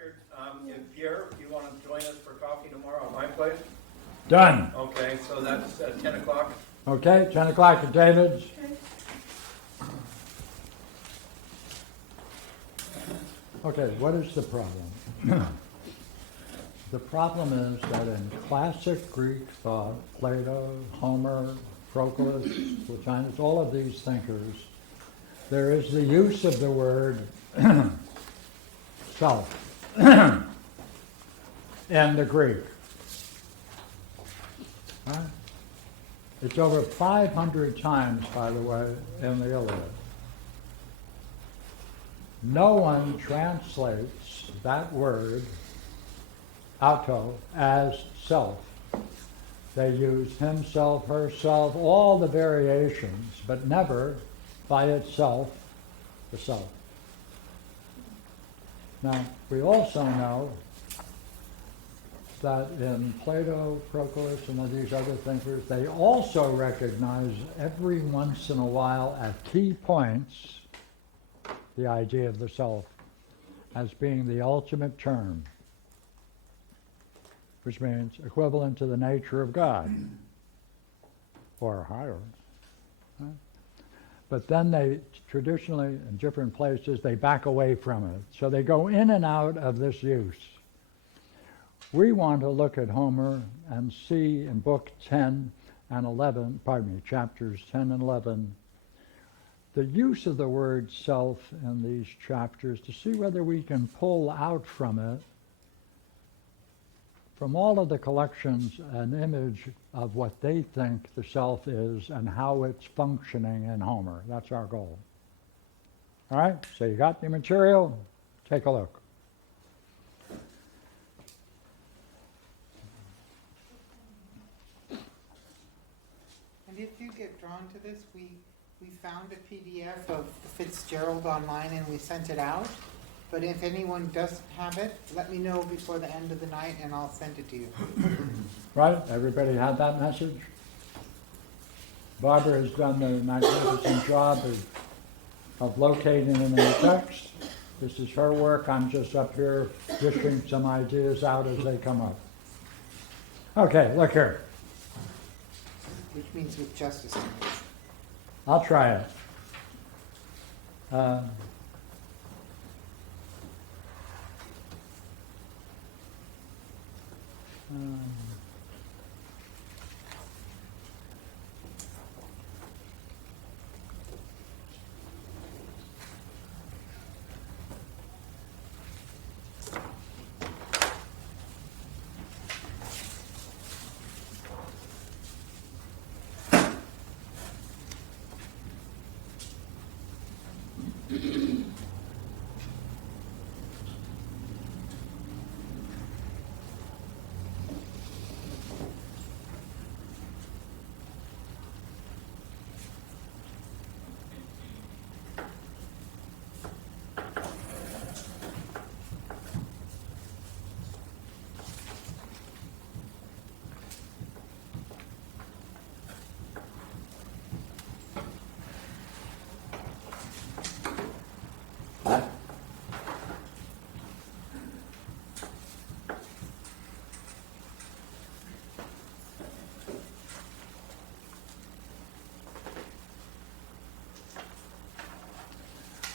record, if Pierre, if you want to join us for coffee tomorrow at my place. Done. Okay, so that's at 10 o'clock. Okay, 10 o'clock at David's. Okay, what is the problem? The problem is that in classic Greek thought, Plato, Homer, Proclus, Plotinus, all of these thinkers, there is the use of the word self in the Greek. Right? It's over 500 times, by the way, in the Iliad. No one translates that word, auto, as self. They use himself, herself, all the variations, but never by itself, the self. Now, we also know that in Plato, Proclus, and these other thinkers, they also recognize every once in a while at key points the idea of the self as being the ultimate term, which means equivalent to the nature of God, or higher. Right? But then they traditionally, in different places, they back away from it. So they go in and out of this use. We want to look at Homer and see in book 10 and 11, chapters 10 and 11, the use of the word self in these chapters to see whether we can pull out from it, from all of the collections, an image of what they think the self is and how it's functioning in Homer. That's our goal. All right, so you got the material? Take a look. And if you get drawn to this, we found a PDF of Fitzgerald online and we sent it out. But if anyone doesn't have it, let me know before the end of the night and I'll send it to you. Right? Everybody had that message? Barbara has done a magnificent job of locating it in the text. This is her work. I'm just up here dishing some ideas out as they come up. Okay, look here. Which means with justice. I'll try it.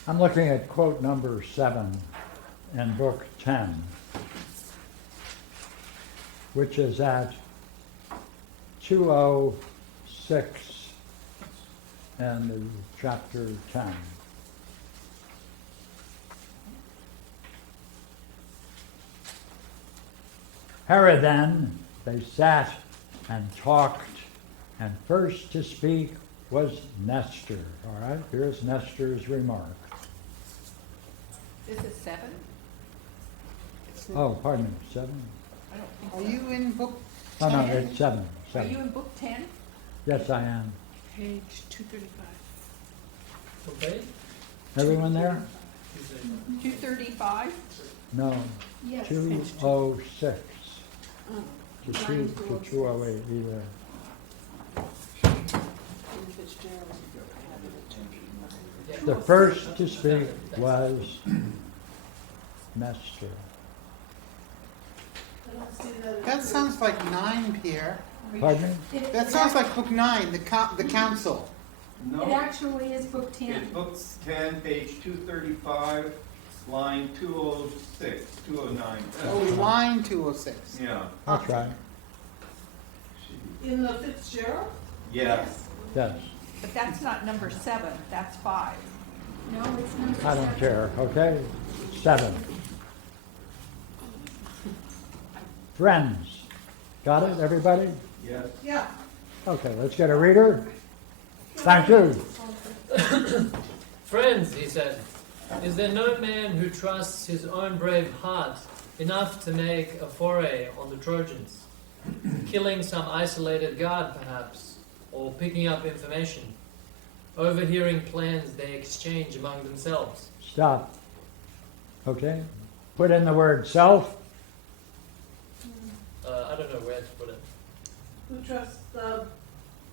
I'm looking at quote number 7 in book 10, which is at 206 in the chapter 10. Here then they sat and talked, and first to speak was Nestor. All right, here's Nestor's remark. This is 7? Oh, pardon me, 7? I don't think Are so. you in book Oh, no, 10? it's 7. Are 7. you in book 10? Yes, I am. Page 235. Okay. Everyone there? 235? No, Yes. 206 Oh, to mine's 208 either. Fitzgerald had it at 235. The first to speak was Nestor. That sounds like 9, Pierre. Pardon me? That sounds like book 9, the council. It No, actually is book 10. it's book 10, page 235, line 206, 209. Oh, line 206. Yeah, That's right. In the Fitzgerald? yes. Yes. But that's not number 7, that's 5. No, it's number 7. I don't care. Okay. 7. Friends. Got it, everybody? Yes. Yeah. Okay, let's get a reader. Thank you. Friends, he said, is there no man who trusts his own brave heart enough to make a foray on the Trojans, killing some isolated guard perhaps, or picking up information, overhearing plans they exchange among themselves? Stop. Okay. Put in the word self. I don't know where to put it. Who trusts the,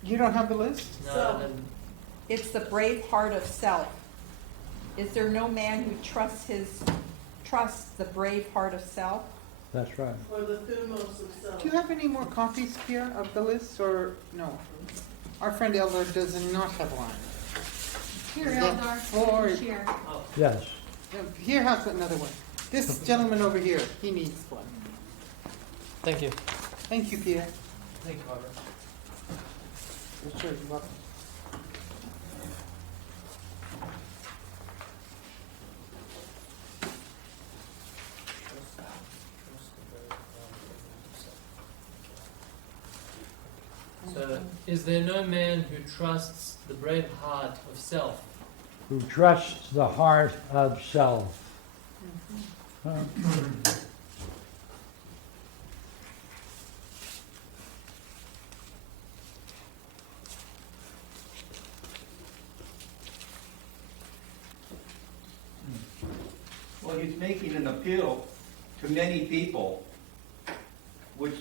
You don't have the list? No, So- and It's the brave heart of self. Is there no man who trusts the brave heart of self? That's right. or the thumos himself? Do you have any more copies, Pierre, of the list, or no? Our friend Elder does not have one. Here, Yeah. Eldar, Or- share. oh, Yes. Here has another one. This gentleman over here, he needs one. thank you. Thank you, Pierre. Thank you, Barbara. Sure, you're welcome. So, is there no man who trusts the brave heart of self? Who trusts the heart of self. Well, he's making an appeal to many people, which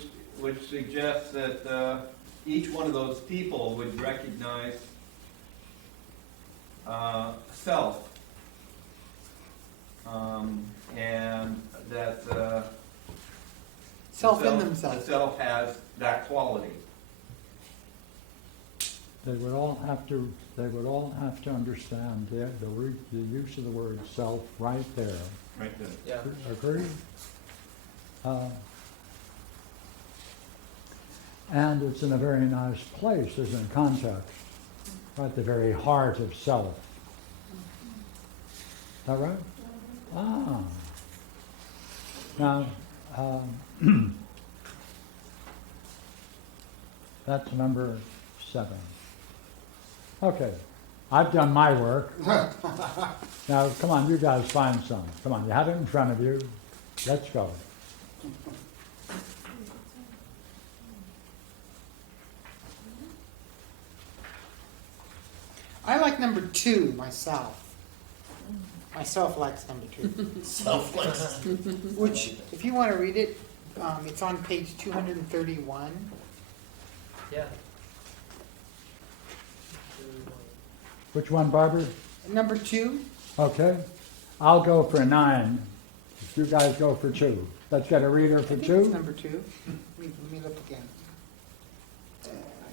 suggests that each one of those people would recognize self, and that Self in the themselves. self has that quality. They would all have to understand the use of the word self right there. Right there. Yeah. Agree? And it's in a very nice place, isn't it? Context. Right, the very heart of self. Is that right? Ah. Now, that's number 7. Okay, I've done my work. Now, come on, you guys find some. Come on, you have it in front of you. Let's go. I like number 2 myself. Myself likes number 2. Which, if you want to read it, it's on page 231. Yeah. Which one, Barbara? Number 2. Okay. I'll go for 9. If you guys go for 2. Let's get a reader I for think 2. it's number 2. Let me look again.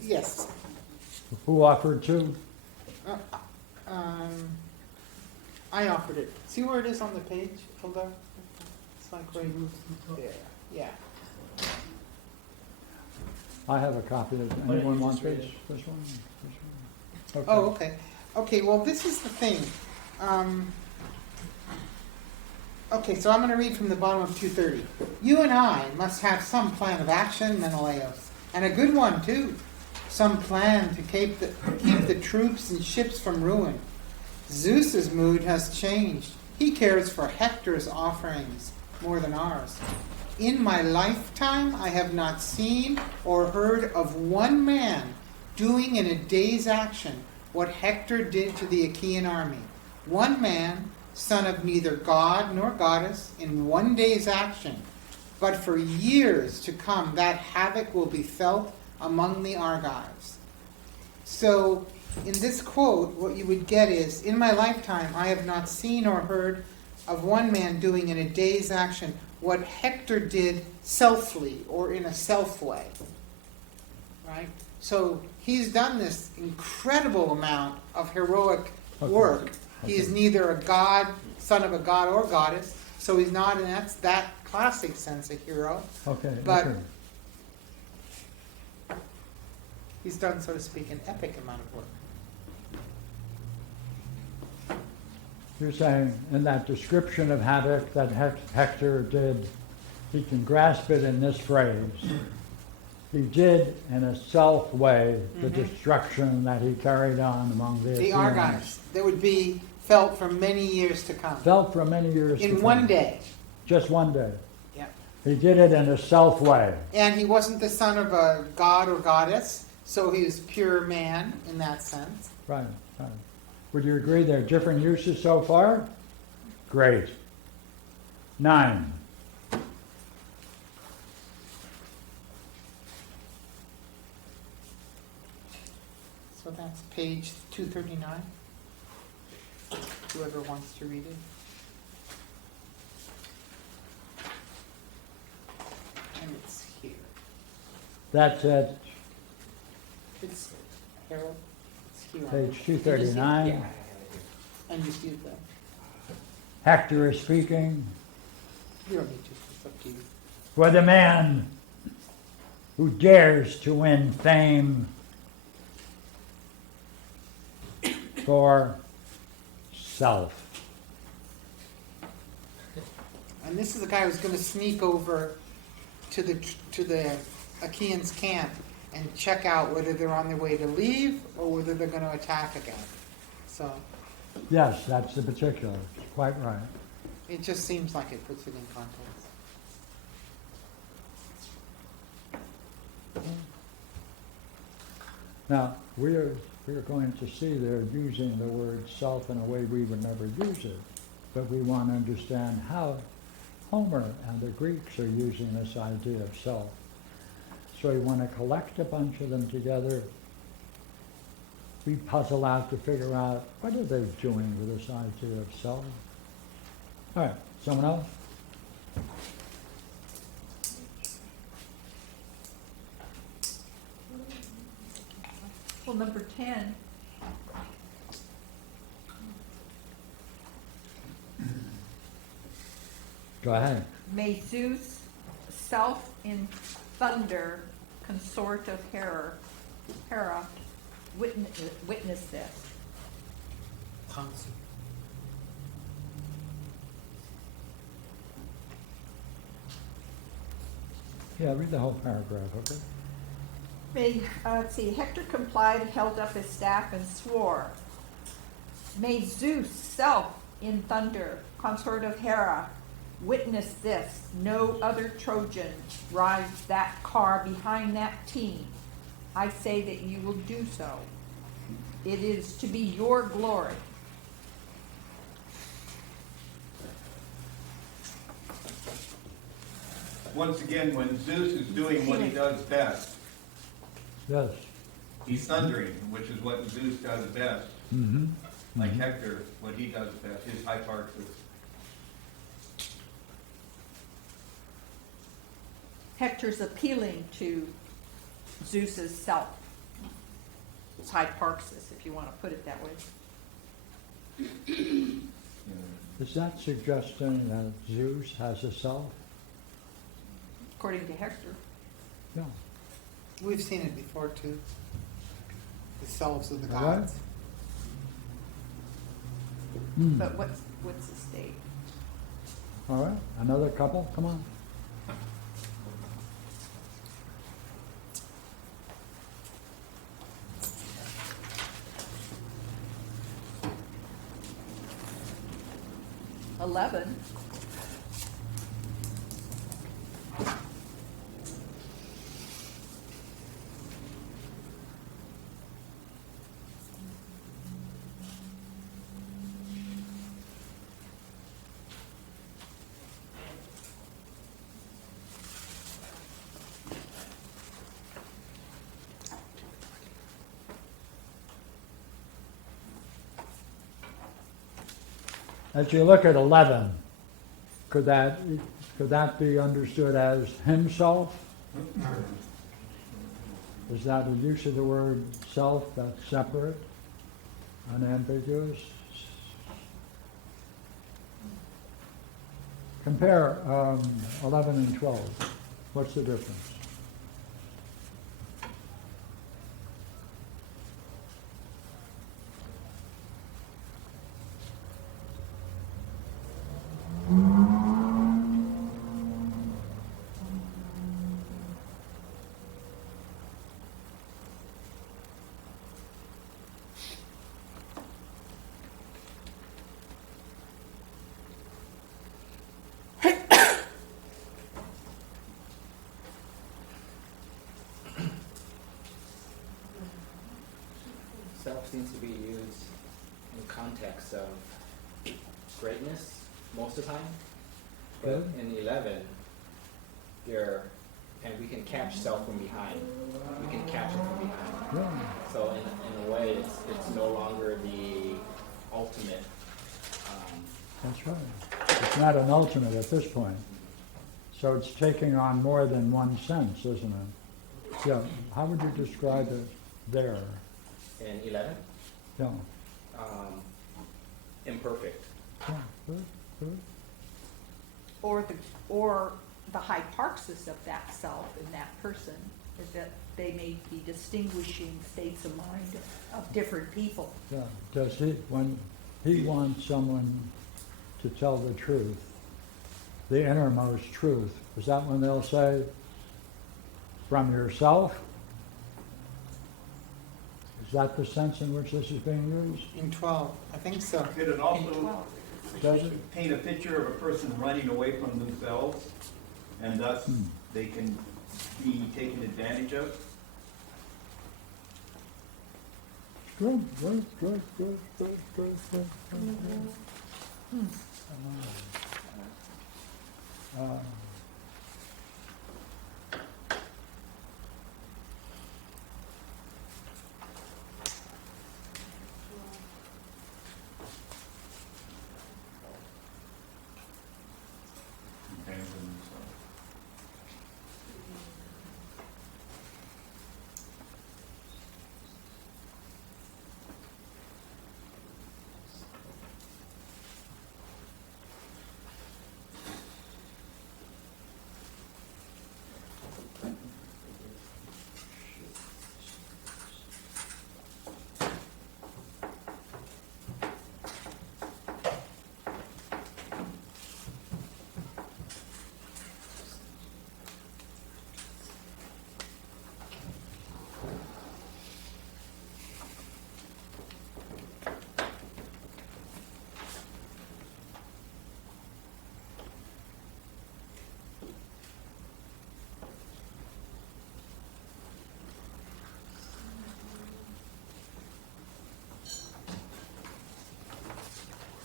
Yes. Who offered 2? I offered it. See where it is on the page, Hilda? It's like right there. Yeah. I have a copy. Does Why don't anyone you want just read this? it? This one? This one? Oh, okay. Okay, well, this is the thing. Okay, so I'm going to read from the bottom of 230. You and I must have some plan of action, Menelaus, and a good one, too. Some plan to keep the troops and ships from ruin. Zeus's mood has changed. He cares for Hector's offerings more than ours. In my lifetime, I have not seen or heard of one man doing in a day's action what Hector did to the Achaean army. One man, son of neither god nor goddess, in one day's action. But for years to come, that havoc will be felt among the Argives. So, in this quote, what you would get is, in my lifetime, I have not seen or heard of one man doing in a day's action what Hector did selfly or in a self way. Right? So he's done this incredible amount of heroic Okay. work. He is Okay. neither a god, son of a god or goddess, so he's not in that classic sense a hero. Okay. But- okay. He's done, so to speak, an epic amount of work. You're saying in that description of havoc that Hector did, he can grasp it in this phrase. He did, in a self way, the destruction that he carried on among the The Athenians. Argives, that would be felt for many years to come. Felt for many years to In come. one day. Just one day. Yeah. He did it in a self way. And he wasn't the son of a god or goddess, so he was pure man in that sense. Right, right. Would you agree there are different uses so far? Great. 9. So that's page 239. Whoever wants to read it. And it's here. That's at It's Harold. It's here. on page it. 239. Yeah. And you see the, Hector is speaking. you don't need to, it's up to you. For the man who dares to win fame for self. And this is the guy who's going to sneak over to the Achaeans' camp and check out whether they're on their way to leave or whether they're going to attack again. So Yes, that's the particular. Quite right. it just seems like it puts it in context. Now, we're going to see they're using the word self in a way we would never use it, but we want to understand how Homer and the Greeks are using this idea of self. So we want to collect a bunch of them together. We puzzle out to figure out what are they doing with this idea of self. All right, someone else? Well, number 10, Go ahead. may Zeus, self in thunder, consort of Hera, witness this. Yeah, read the whole paragraph, okay? Let's see, Hector complied, held up his staff, and swore. May Zeus, self in thunder, consort of Hera, witness this. No other Trojan rides that car behind that team. I say that you will do so. It is to be your glory. Once again, when Zeus is doing what he does best, Yes. he's thundering, which is what Zeus does best. Mm-hmm. Like Hector, what he does best, his hyparxis. Hector's appealing to Zeus's self. It's hyparxis, if you want to put it that way. Is that suggesting that Zeus has a self? According to Hector. No. We've seen it before too. The selves of the All right. gods. Hmm. But what's the state? All right, another couple, come on. $11. As you look at 11, Could that be understood as himself? Is that a use of the word self that's separate, unambiguous? Compare 11 and 12. What's the difference? Self seems to be used in context of greatness most of the time. But in 11, and we can catch self from behind. We can catch it from behind. Yeah. So in a way, it's no longer the ultimate. That's right. It's not an ultimate at this point. So it's taking on more than one sense, isn't it? Yeah. How would you describe it there? In 11, Yeah. imperfect. Yeah. Good. Good. Or the hyparxis of that self in that person is that they may be distinguishing states of mind of different people. Yeah. Does he, when he wants someone to tell the truth, the innermost truth, is that when they'll say, from yourself? Is that the sense in which this is being used? In 12, I think so. Could it In also 12. Does it? paint a picture of a person running away from themselves, and thus they can be taken advantage of? Good, good, good, good, good, good, good.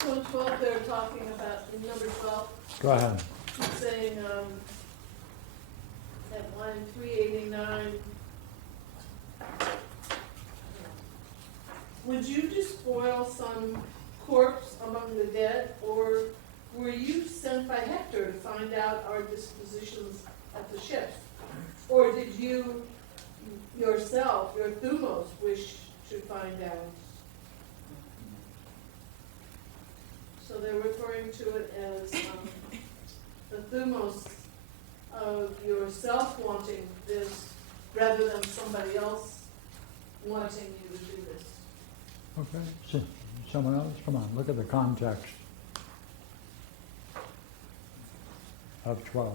So in 12, they're talking about, in number 12, Go ahead. it's saying, at line 389, would you despoil some corpse among the dead, or were you sent by Hector to find out our dispositions at the ships? Or did you yourself, your thumos, wish to find out? So they're referring to it as the thumos of yourself wanting this rather than somebody else wanting you to do this. Okay. So, someone else? Come on, look at the context of 12.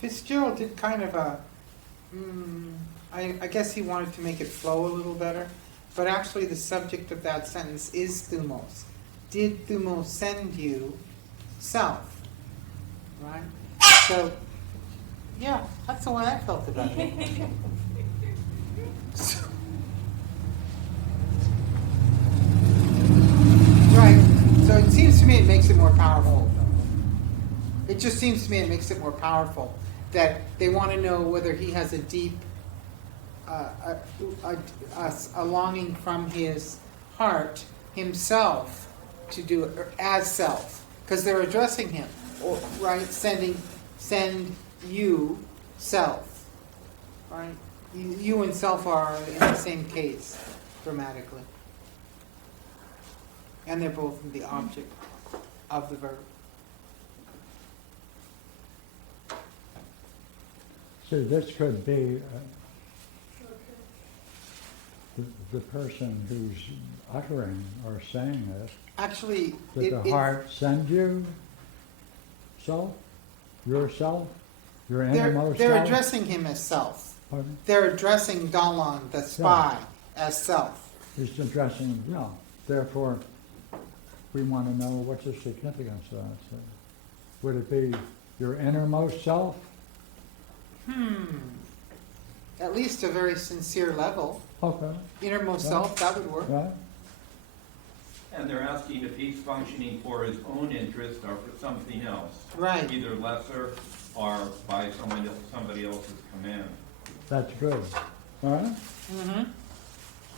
Fitzgerald did kind of a, I guess he wanted to make it flow a little better, but actually the subject of that sentence is thumos. Did thumos send you self? Right? So, yeah, that's the way I felt about it. Right. So it seems to me it makes it more powerful. It just seems to me it makes it more powerful that they want to know whether he has a deep, a longing from his heart himself to do it, or as self, because they're addressing him, or, right, send you self, right? You and self are in the same case grammatically. And they're both the object of the verb. See, this could be Okay. the person who's uttering or saying this. Actually, Did the heart send you self? Yourself? Your innermost they're self? addressing him as self. Pardon? They're addressing Dalan, the spy, as self. He's addressing, yeah. Therefore, we want to know what's the significance of that. So, would it be your innermost self? At least a very sincere level. Okay. Innermost Yeah. self, that would work. Right? And they're asking if he's functioning for his own interest or for something else. Right. Either lesser or by somebody else's command. That's good. All right? Mm-hmm.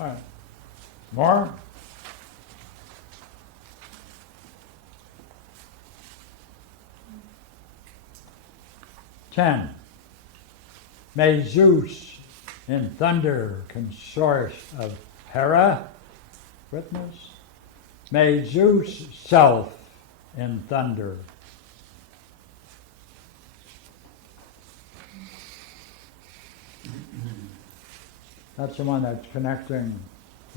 All right. More? Ten. May Zeus in thunder consort of Hera, witness. May Zeus self in thunder. That's the one that's connecting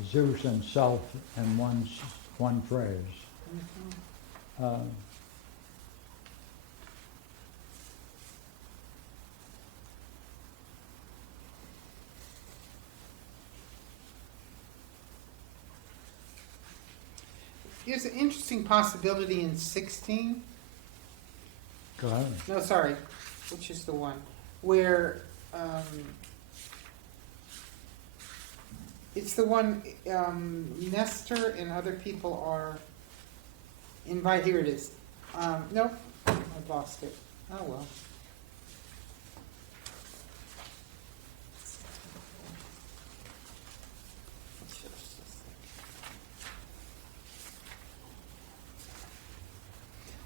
Zeus and self in one phrase. Here's an interesting possibility in 16. Go ahead. No, sorry. Which is the one? Where it's the one Nestor and other people are invite. Here it is. Nope, I've lost it. Oh well.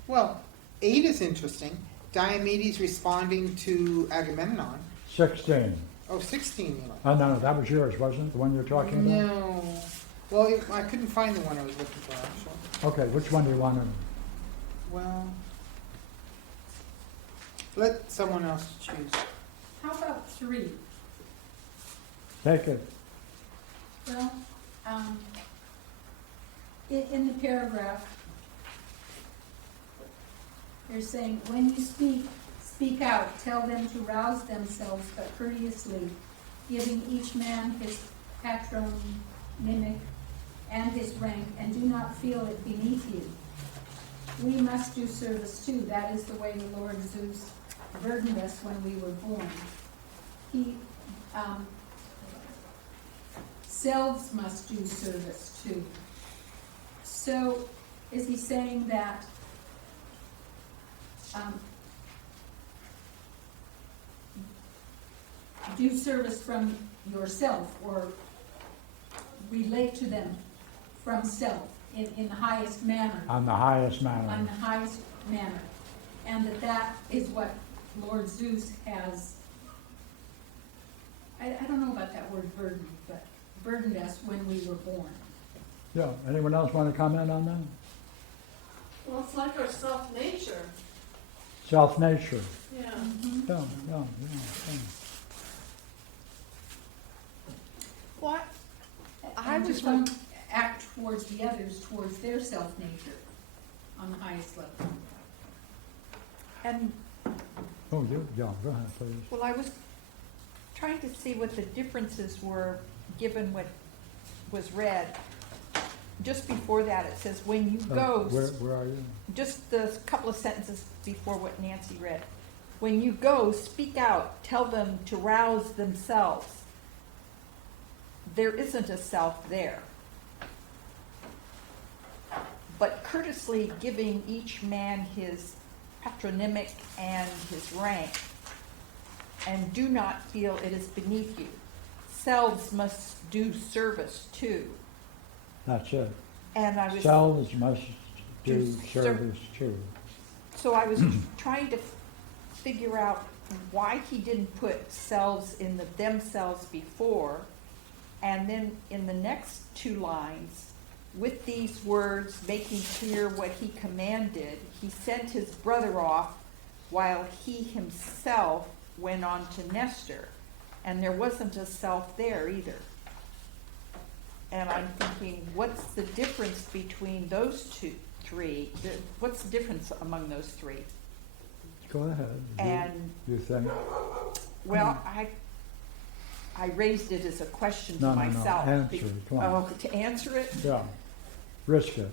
Well, 8 is interesting. Diomedes responding to Agamemnon. 16. Oh, 16, you know. Oh, no, that was yours, wasn't it? The one you're talking about? No. Well, I couldn't find the one I was looking for, actually. Okay, which one do you want to? Well, let someone else choose. How about 3? Take it. Well, in the paragraph, they're saying, when you speak out, tell them to rouse themselves, but courteously, giving each man his patronymic and his rank, and do not feel it beneath you. We must do service too. That is the way the Lord Zeus burdened us when we were born. He, selves must do service too. So, is he saying that do service from yourself, or relate to them from self in the highest manner? On the highest manner. On the highest manner. And that is what Lord Zeus has, I don't know about that word burden, but burdened us when we were born. Yeah, anyone else want to comment on that? Well, it's like our self-nature. Self-nature. Yeah. Yeah. What? I And was to like, act towards the others, towards their self-nature on the highest level. and Oh, yeah, go ahead, please. well, I was trying to see what the differences were given what was read. Just before that, it says, when you go, Where are you? just the couple of sentences before what Nancy read. When you go, speak out, tell them to rouse themselves. There isn't a self there. But courteously giving each man his patronymic and his rank, and do not feel it is beneath you. Selves must do service too. That's it. And I was, Selves must do Do service too. so I was trying to figure out why he didn't put selves in the themselves before, and then in the next two lines, with these words making clear what he commanded, he sent his brother off while he himself went on to Nestor. And there wasn't a self there either. And I'm thinking, what's the difference between those three? What's the difference among those three? Go ahead. And, You think? well, I raised it as a question to No, myself. answer it, come on. Oh, to answer it? Yeah, risk it.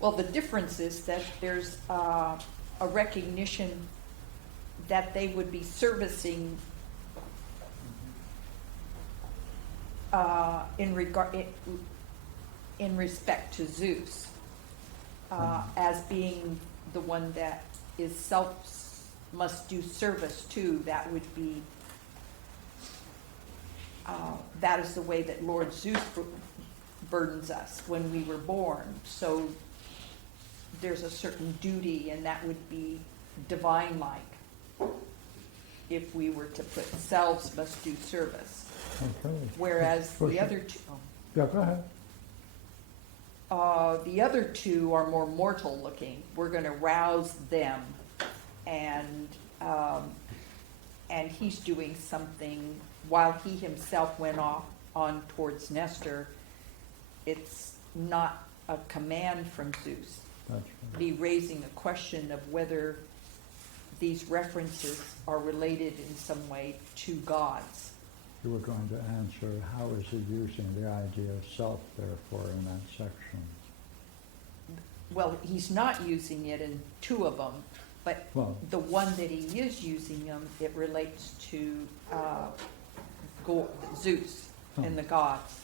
Well, the difference is that there's a recognition that they would be servicing in respect to Zeus as being the one that is must do service to. That would be that is the way that Lord Zeus burdens us when we were born. So there's a certain duty, and that would be divine-like if we were to put selves must do service. Okay. Whereas Push the it. other two, Yeah, go ahead. the other two are more mortal-looking. We're going to rouse them, and he's doing something while he himself went on towards Nestor. It's not a command from Zeus. That's right. Be raising a question of whether these references are related in some way to gods. You were going to answer, how is he using the idea of self, therefore, in that section? Well, he's not using it in two of them, but Well, the one that he is using them, it relates to Zeus and the gods.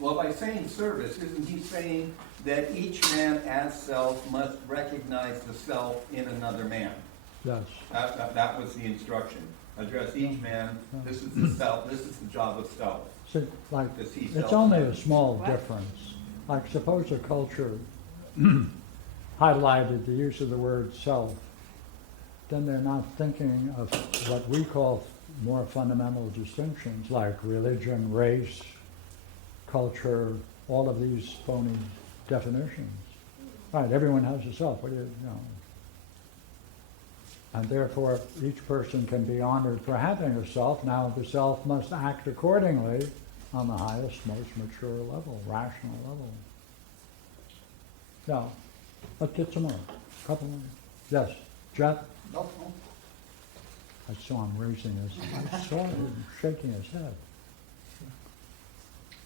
Well, by saying service, isn't he saying that each man as self must recognize the self in another man? yes. That was the instruction. Address each man, this is the self, this is the job of self. See, like, To see it's self. only a small What? difference. Like, suppose a culture highlighted the use of the word self, then they're not thinking of what we call more fundamental distinctions, like religion, race, culture, all of these phony definitions. Right, everyone has a self, what do you know? And therefore, each person can be honored for having a self. Now, the self must act accordingly on the highest, most mature level, rational level. Now, let's get some more. A couple more. Yes, Jeff? No, I saw him raising I saw him shaking his head.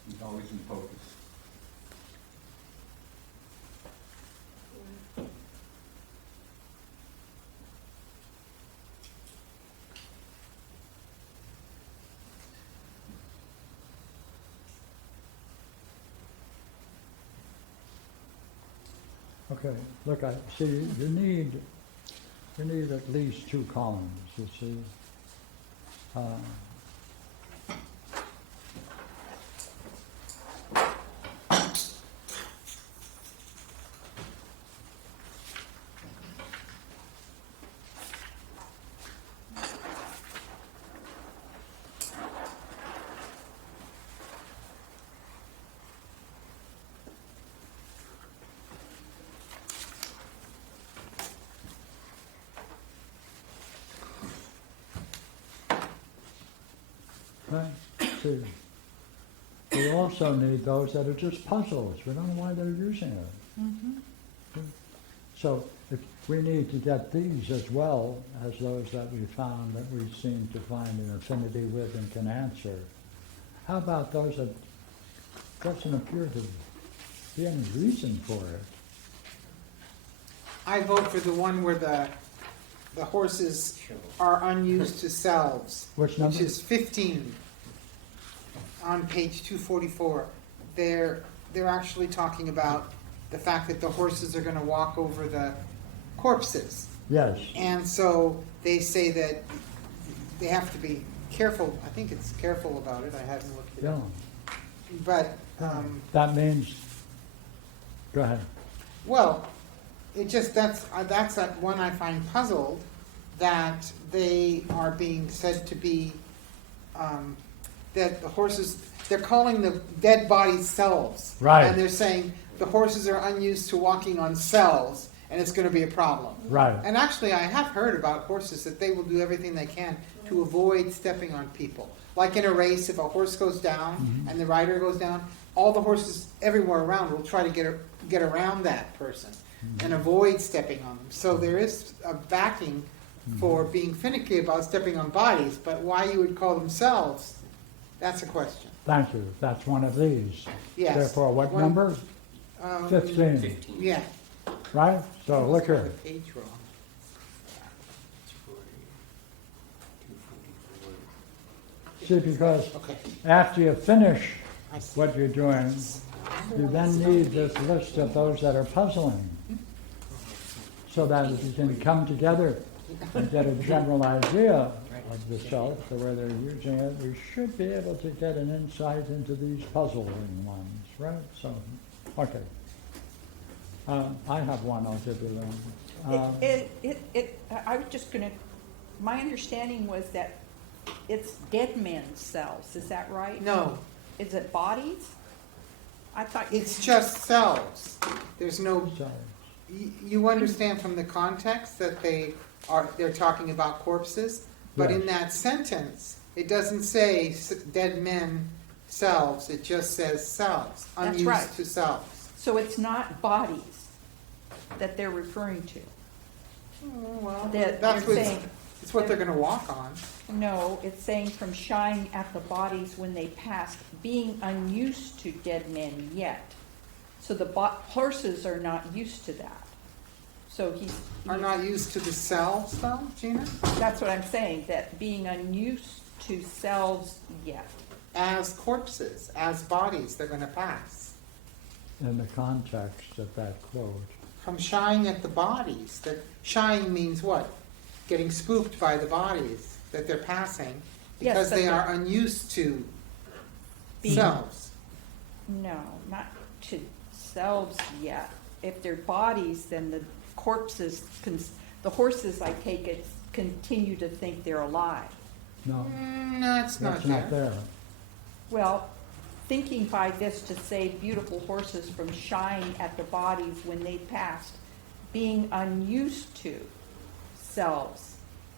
he's always in focus. Okay, look, I see you need at least 2 columns, you see. Right? See, we also need those that are just puzzles. We don't know why they're using it. Mm-hmm. So if we need to get these as well as those that we found that we seem to find an affinity with and can answer. How about those that doesn't appear to be any reason for it? I vote for the one where the horses are unused to selves, Which number? which is 15 on page 244. They're actually talking about the fact that the horses are gonna walk over the corpses. Yes, And so they say that they have to be careful, I think it's careful about it, I haven't looked it yeah. up. But, That means, go ahead. well, it just, that's that one I find puzzled, that they are being said to be, that the horses, they're calling the dead bodies selves. Right. And they're saying the horses are unused to walking on selves, and it's gonna be a problem. Right, And actually, I have heard about horses that they will do everything they can to avoid stepping on people. Like in a race, if a horse goes down and the rider goes down, all the horses everywhere around will try to get around that person and avoid stepping on them. So there is a backing for being finicky about stepping on bodies, but why you would call them selves, that's a question. thank you. That's one of these. Yes. Therefore, what One- number? 15, Yeah. right? So look Got here. the page wrong. See, because Okay, after you finish I see. what you're doing, you then need this list of those that are puzzling. So that you can come together and get a general idea of the self, the way they're using it. We should be able to get an insight into these puzzling ones, right? So, okay. I have one, I'll give you then. I was just gonna, my understanding was that it's dead men's cells, is that right? No, Is it bodies? I thought. it's just selves. There's no, So, you understand from the context that they're talking about corpses, but in Yes. that sentence, it doesn't say dead men selves, it just says selves, That's right. unused to selves. So it's not bodies that they're referring to? Well, That that's they're what, saying, it's what they're gonna walk on. no, it's saying from shying at the bodies when they passed, being unused to dead men yet. So the horses are not used to that. So Are not used to the selves though, Gina? that's what I'm saying, that being unused to selves yet. As corpses, as bodies, they're gonna pass. in the context of that quote, From shying at the bodies, that shying means what? Getting spooked by the bodies that they're passing, Yes, because but they the- are unused to Being- selves. No, not to selves yet. If they're bodies, then the corpses, the horses, I take it, continue to think they're alive. no, No, it's not that's not there. there. Well, thinking by this to save beautiful horses from shying at the bodies when they passed, being unused to selves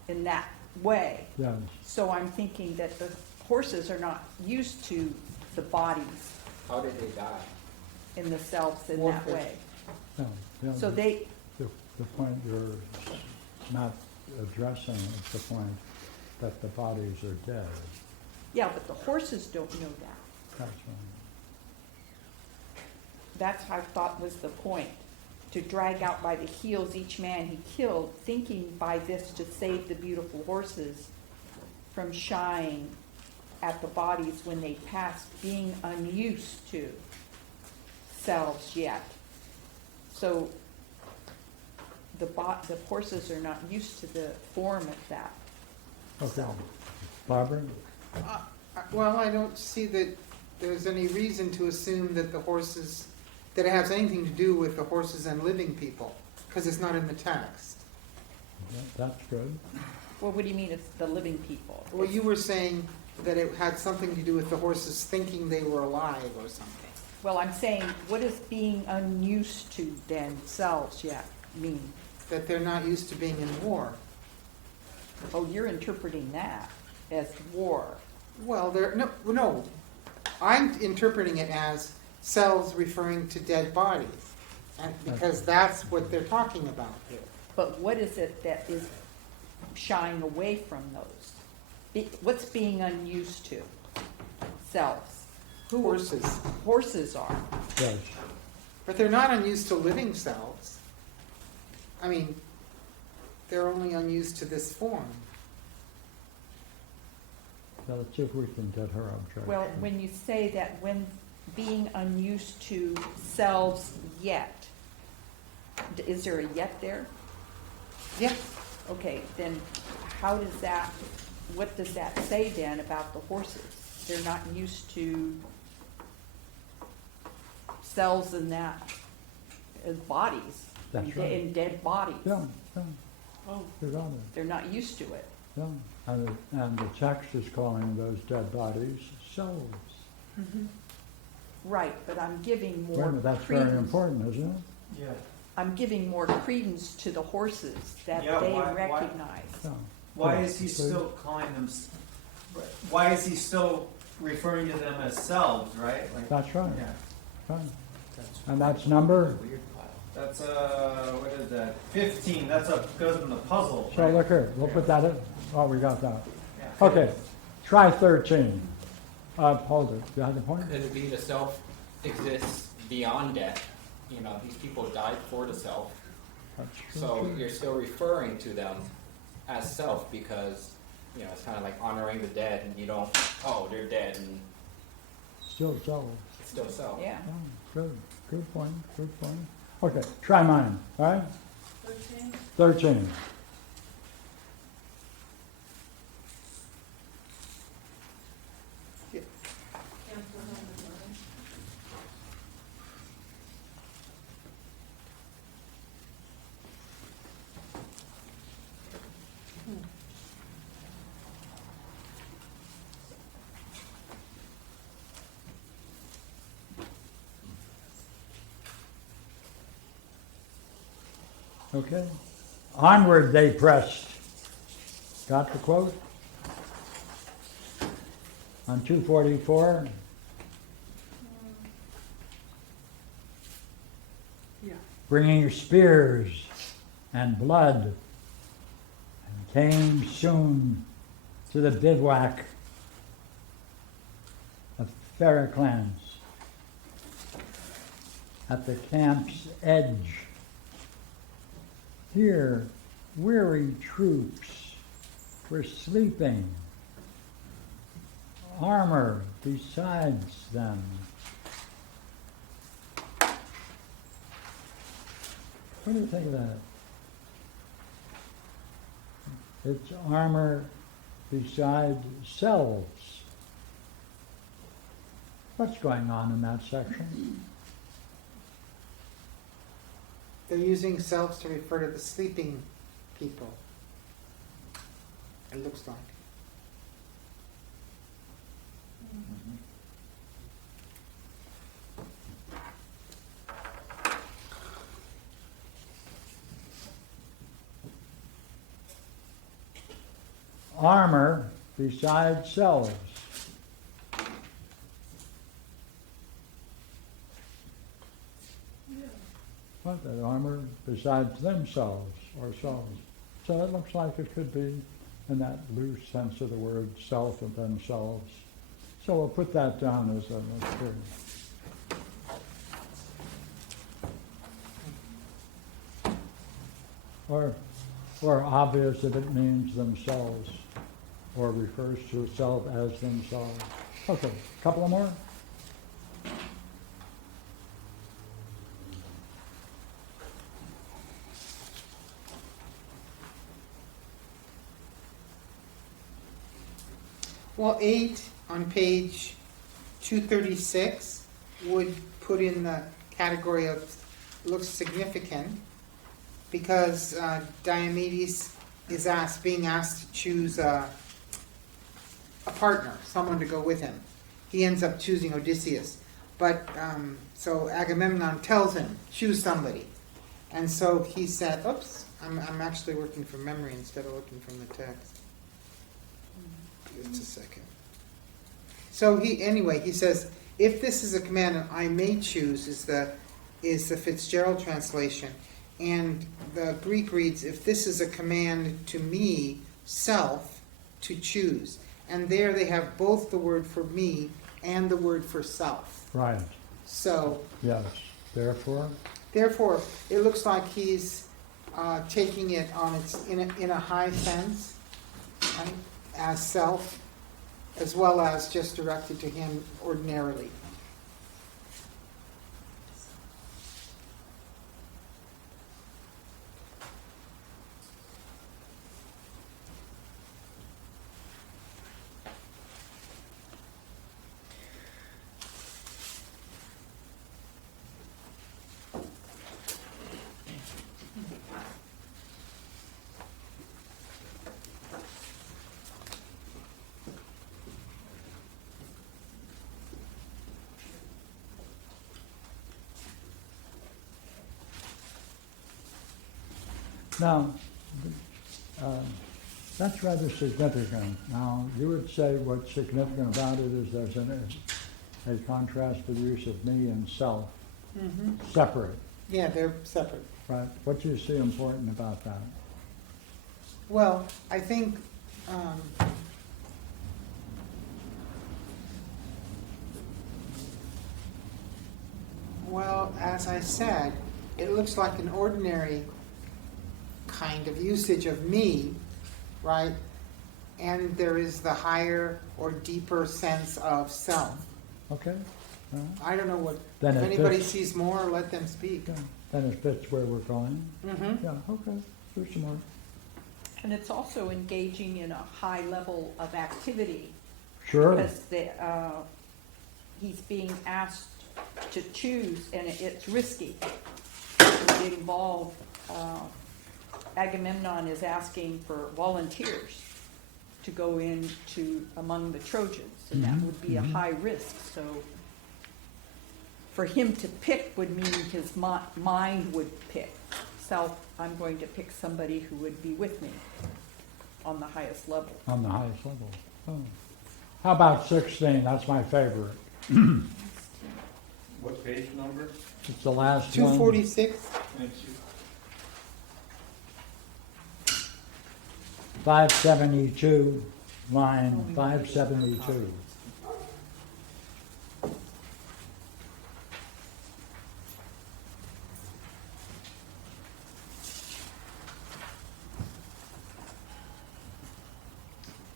in that way. Yes, So I'm thinking that the horses are not used to the bodies How did they die? in the selves in that Warfare. way. no, yeah, So they, the point you're not addressing is the point that the bodies are dead. yeah, but the horses don't know that. That's right. That's I thought was the point, to drag out by the heels each man he killed, thinking by this to save the beautiful horses from shying at the bodies when they passed, being unused to selves yet. So the horses are not used to the form of that. Okay. Barbara? Well, I don't see that there's any reason to assume that the horses, that it has anything to do with the horses and living people, because it's not in the text. That's good. Well, what do you mean it's the living people? Well, you were saying that it had something to do with the horses thinking they were alive or something. Well, I'm saying, what does being unused to themselves yet mean? That they're not used to being in war. Oh, you're interpreting that as war. Well, no, I'm interpreting it as cells referring to dead bodies, and because that's what they're talking about here. But what is it that is shying away from those? What's being unused to? Selves. Horses, Horses are. Yes. but they're not unused to living cells. I mean, they're only unused to this form. Now, let's see if we can get her objection. Well, when you say that when being unused to selves yet. Is there a yet there? Yep. Okay, then how does that, what does that say then about the horses? They're not used to cells in that, as bodies, That's right. in dead bodies. Yeah, yeah, Oh, you're on it. they're not used to it. Yeah, and the text is calling those dead bodies selves. Right, but I'm giving Wait a more minute, that's very credence. important, isn't it? Yeah. I'm giving more credence to the horses that Yeah, they why- recognize. Yeah. Why Yeah, is he so- still calling them, why is he still referring to them as selves, right? Like, That's right, yeah. right. And that's number, Weird pile. That's, what is that, 15, that's a, goes in the puzzle. so right? look here, we'll put that in, oh, we got that. Yeah. Okay, try 13. Hold it, you have the point? It'd be the self exists beyond death. You know, these people died for the self. That's true, So too. you're still referring to them as self because, you know, it's kind of like honoring the dead and you don't, oh, they're dead and Still selves. it's still self. Yeah. Oh, good point, good point. Okay, try mine, all right? 13? 13. Okay. Onward they pressed. Got the quote? On 244. Yeah. Bringing spears and blood, and came soon to the bivouac of Pericles at the camp's edge. Here, weary troops were sleeping, armor besides them. What do you think of that? It's armor beside selves. What's going on in that section? They're using selves to refer to the sleeping people. It looks like. Armor beside selves. What, that armor besides themselves or selves. So it looks like it could be in that loose sense of the word self and themselves. So we'll put that down as a thing. Or obvious that it means themselves or refers to self as themselves. Okay, couple more. Well, 8 on page 236 would put in the category of looks significant because Diomedes is being asked to choose a partner, someone to go with him. He ends up choosing Odysseus. But so Agamemnon tells him, choose somebody. And so he said, oops, I'm actually working from memory instead of looking from the text. Just a second. So he says, if this is a command and I may choose is the Fitzgerald translation. And the Greek reads, if this is a command to me, self, to choose. And there they have both the word for me and the word for self. Right, So yes. Therefore, it looks like he's taking it on its in a high sense, right, as self, as well as just directed to him ordinarily. Now, that's rather significant. Now, you would say what's significant about it is there's a contrast to the use of me and self, separate, Yeah, they're separate. right? What do you see important about that? Well, I think, well, as I said, it looks like an ordinary kind of usage of me, right? And there is the higher or deeper sense of self. Okay? All right. I don't know what, Then if it anybody fits. sees more, let them speak. Yeah. Then it fits where we're going. Mm-hmm. Yeah, okay. There's some more. And it's also engaging in a high level of activity. Sure. Because he's being asked to choose, and it's risky. It involves, Agamemnon is asking for volunteers to go into among the Trojans, and that would be a high risk. So for him to pick would mean his mind would pick. Self, I'm going to pick somebody who would be with me on the highest level. On the highest level. Oh. How about 16? That's my favorite. What page number? It's the last one. 246? Thank you. 572, line 572.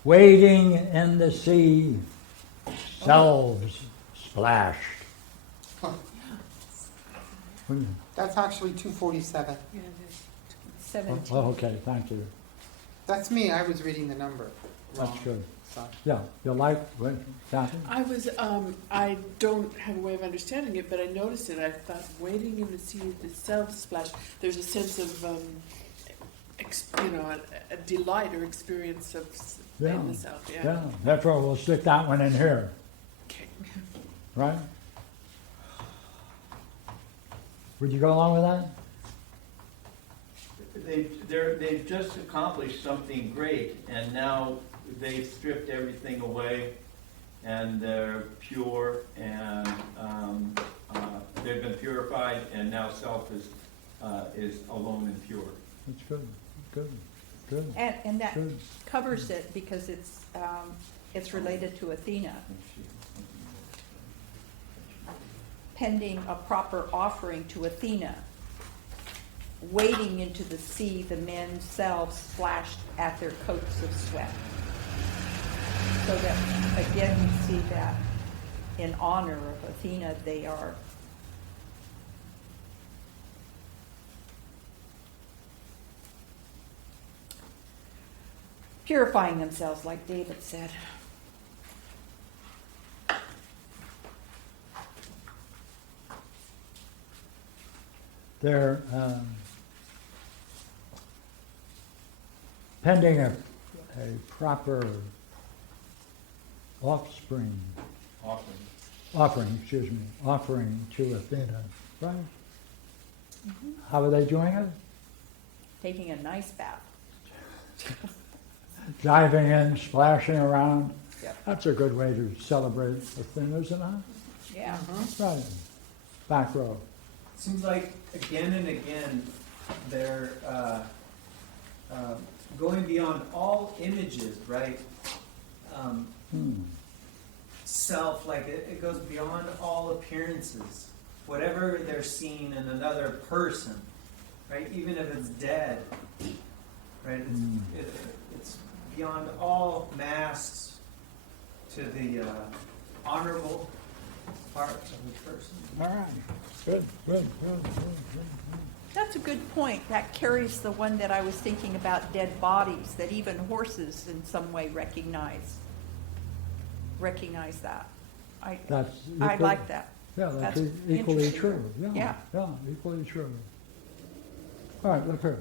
Wading in the sea, selves splashed. That's actually 247. Oh, 17. okay, thank you. That's me, I was reading the number wrong. That's good. Sorry. Yeah, you like, what, Kathy? I was, I don't have a way of understanding it, but I noticed it. I thought, wading in the sea, the self splash, there's a sense of, a delight or experience of Yeah. in the self. Yeah. Yeah, therefore we'll stick that one in here, Okay. right? Would you go along with that? They've just accomplished something great, and now they've stripped everything away, and they're pure, and they've been purified, and now self is alone and pure. That's good, good, good, And that good. covers it because it's related to Athena. Pending a proper offering to Athena, wading into the sea, the men selves splashed at their coats of sweat. So that, again, we see that in honor of Athena, they are purifying themselves, like David said. They're pending a proper offering to Athena, right? How are they doing it? Taking a nice bath. Diving in, splashing around. Yep. That's a good way to celebrate Athena, isn't it? Yeah. Right. Back row. Seems like again and again they're going beyond all images, right? Self, like it goes beyond all appearances. Whatever they're seeing in another person, right? Even if it's dead, right? It's beyond all masks to the honorable part of the person. All right. Good. That's a good point. That carries the one that I was thinking about, dead bodies, that even horses in some way recognize that. I like that. Yeah, that's That's equally interesting. true. Yeah. Yeah, equally true. All right, look here.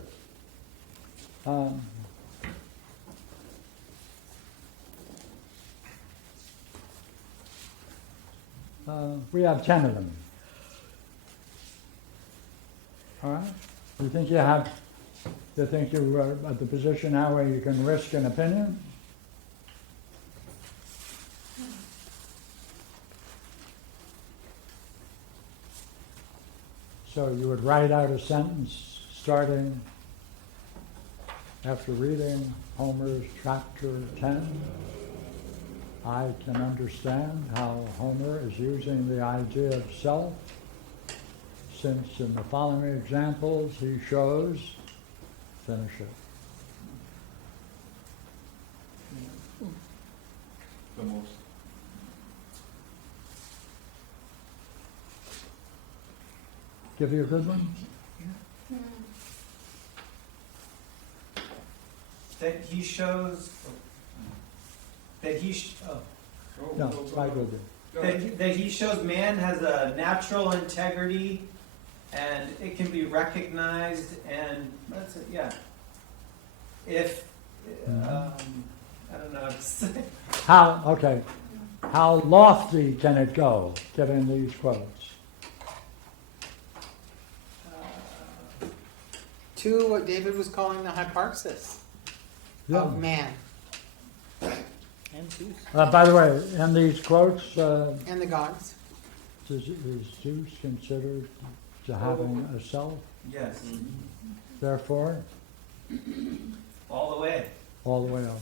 We have 10 of them. All right? You think you have You think you are at the position now where you can risk an opinion? So you would write out a sentence starting after reading Homer's chapter 10. I can understand how Homer is using the idea of self, since in the following examples he shows, finish it. The most. Give you a good one? That he shows, that he, No, right with you. that he shows man has a natural integrity and it can be recognized, and that's it, yeah. If, I don't know how to say. How lofty can it go, given these quotes? To what David was calling the hyparxis of man And Zeus. By the way, in these quotes, and the gods. is Zeus considered to having a self? Yes, Therefore, all the way. all the way up.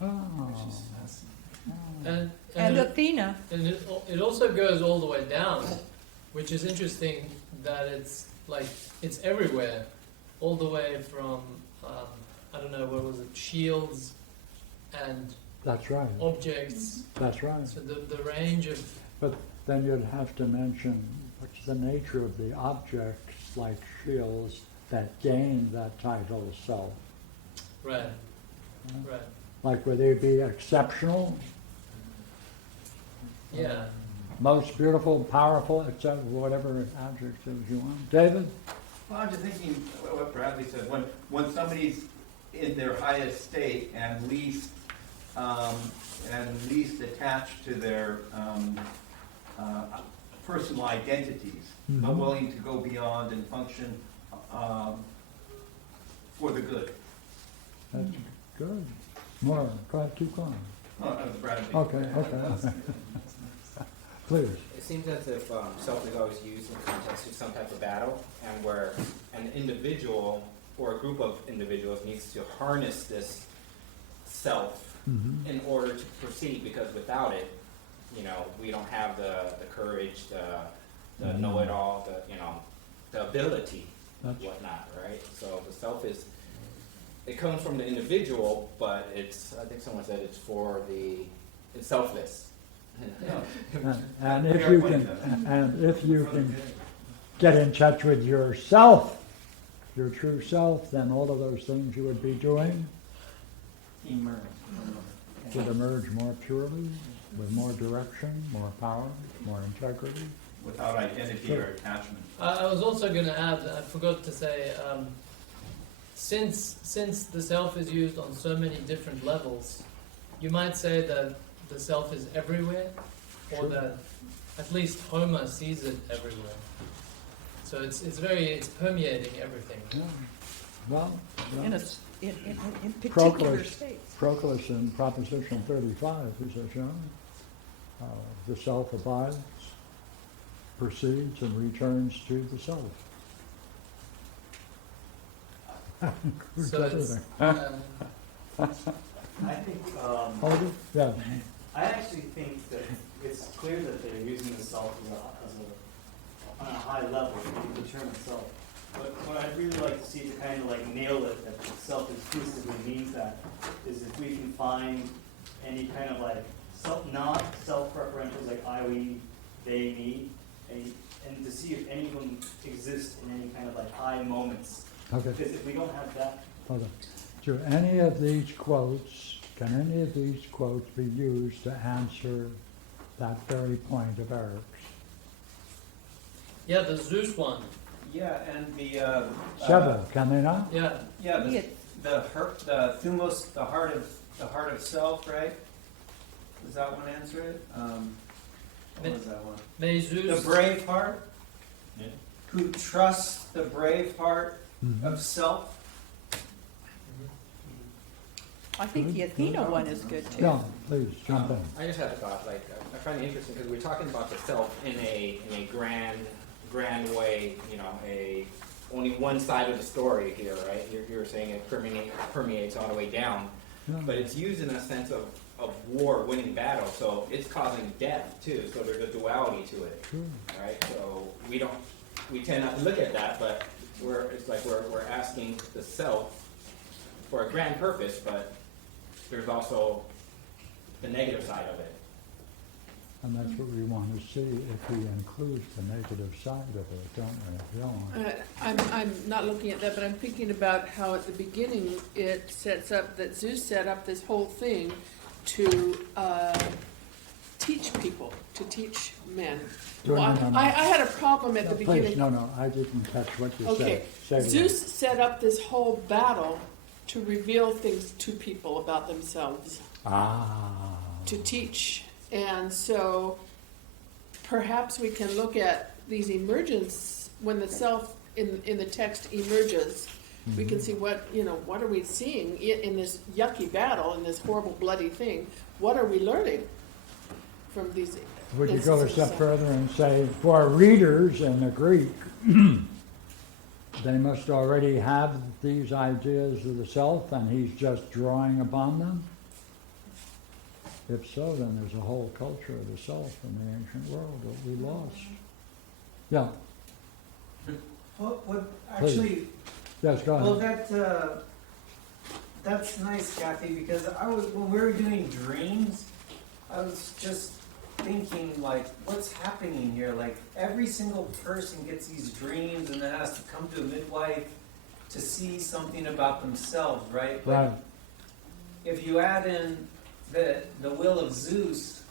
Yeah. Oh. And Athena. And it also goes all the way down, which is interesting that it's like, it's everywhere, all the way from, I don't know, what was it, shields and That's right. objects. That's right. So the range of, But then you'd have to mention what's the nature of the objects like shields that gain that title self. right, right, Like would they be exceptional, yeah. most beautiful, powerful, etc., whatever adjectives you want? David? Well, I'm just thinking what Bradley said, when somebody's in their highest state and least attached to their personal identities, but willing to go beyond and function for the good. That's good. More. Go ahead, keep going. Bradley. Okay. Please. It seems as if self is always used in context of some type of battle, and where an individual or a group of individuals needs to harness this self in order to proceed, because without it, we don't have the courage, the know-it-all, the ability, whatnot, right? So the self it comes from the individual, but I think someone said it's selfless. And if you can get in touch with yourself, your true self, then all of those things you would be doing would emerge more purely, with more direction, more power, more integrity. Without identity or attachment. I was also going to add, I forgot to say, since the self is used on so many different levels, you might say that the self is everywhere, or that at least Homer sees it everywhere. So it's permeating everything. Yeah. Well, In particular states. Proclus in Proposition 35, he says, the self abides, proceeds, and returns to the self. Includes So it's, everything. I think, Hold it? Yeah. I actually think that it's clear that they're using the self on a high level to determine self. But what I'd really like to see to kind of like nail it, that self exclusively means that, is if we can find any kind of like not self-referentials like I, we, they, me, and to see if any of them exist in any kind of like I moments. Okay. Because if we don't have that, Hold on. Can any of these quotes be used to answer that very point of Eric's? yeah, the Zeus one. Yeah, and the Several, can they not? Yeah, the thumos, the heart of self, right? Does that one answer it? What was that one? may The Zeus. brave heart, Yeah. who trusts the brave heart of self. I think the Athena one is good too. Yeah, please, jump in. I just had a thought, like, I find it interesting because we're talking about the self in a grand way, you know, only one side of the story here, right? You're saying it permeates all the way down, Yeah. but it's used in a sense of war, winning battle, so it's causing death too, so there's a duality to it, Sure. right? So we tend not to look at that, but it's like we're asking the self for a grand purpose, but there's also the negative side of it. And that's what we want to see if we include the negative side of it, don't we? Yeah. I'm not looking at that, but I'm thinking about how at the beginning it sets up that Zeus set up this whole thing to teach people, to teach men. No, Well, no, no. I had a problem at No, the beginning. please, no, I didn't catch what you Okay, said. Say it Zeus set up this whole battle to reveal things to people about themselves, again. to teach. And so perhaps we can look at these emergence, when the self in the text emerges, we can see what are we seeing in this yucky battle, in this horrible bloody thing. What are we learning from these Would you go a instances? step further and say, for readers in the Greek, they must already have these ideas of the self and he's just drawing upon them? If so, then there's a whole culture of the self in the ancient world that we lost. Yeah, What actually, yes, go well, ahead. that's nice, Kathy, because when we were doing dreams, I was just thinking, like, what's happening here? Like, every single person gets these dreams and then has to come to a midwife to see something about themselves, right? But Right, if you add in the will of Zeus,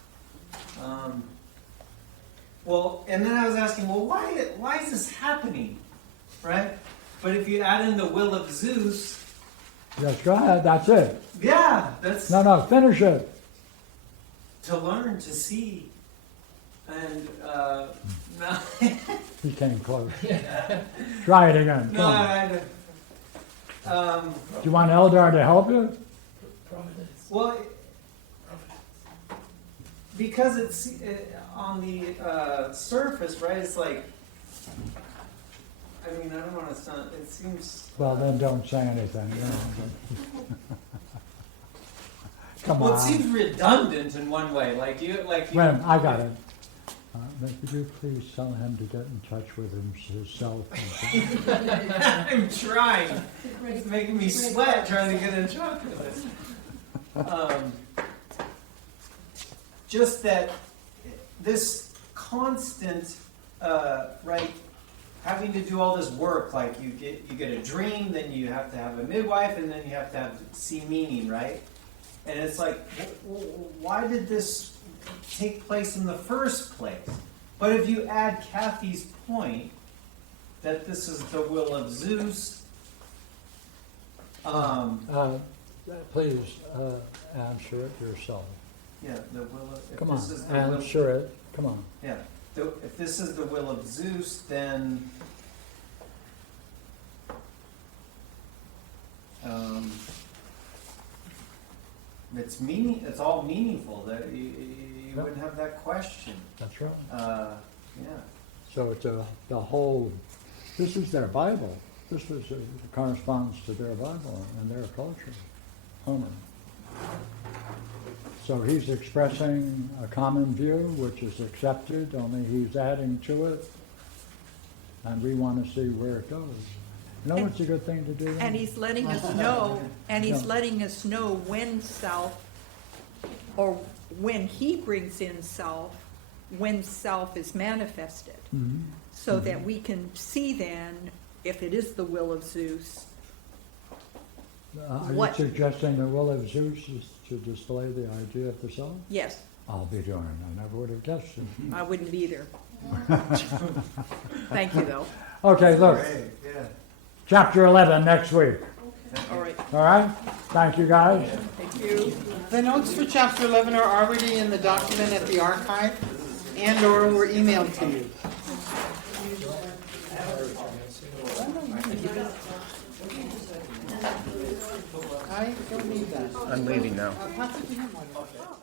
well, and then I was asking, well, why is this happening, right? But if you add in the will of Zeus, yes, go ahead, that's it. yeah, that's No, finish it. to learn, to see, and no, He came close. Try it again, no, come on. Do you want Eldar to help you? well, because it's on the surface, right? It's like, I mean, I don't want to sound. It seems. Well, then don't say anything. You know. Come Well, on. it seems redundant in one way. Like you. Wait, I got it. Could you please tell him to get in touch with himself? I'm trying. It's making me sweat trying to get in touch with it. Just that this constant, right, having to do all this work, like you get a dream, then you have to have a midwife, and then you have to see meaning, right? And it's like, why did this take place in the first place? But if you add Kathy's point that this is the will of Zeus, Please answer it yourself. yeah, the will of. If Come this on, is the will, answer it. Come on. yeah, if this is the will of Zeus, then it's all meaningful. That you Yep. wouldn't have that question. That's right. Yeah. So it's the whole. This is their Bible. This was corresponds to their Bible and their culture. Homer. So he's expressing a common view, which is accepted. Only he's adding to it, and we want to see where it goes. You know what's a good thing to do? And he's letting us know, Yeah. letting us know when self, or when he brings in self, when self is manifested. Mhm. So that we can see then, if it is the will of Zeus, Are What- you suggesting the will of Zeus is to display the idea of the self? yes, I'll be doing it. I never would have guessed it. I wouldn't either. Thank you, though. Okay, look, Great. Yeah. chapter 11 next week. All right, All right? Thank you, guys. thank you. The notes for chapter 11 are already in the document at the archive and/or were emailed to you. I don't need that. I'm leaving now. Pass it to him, why don't you?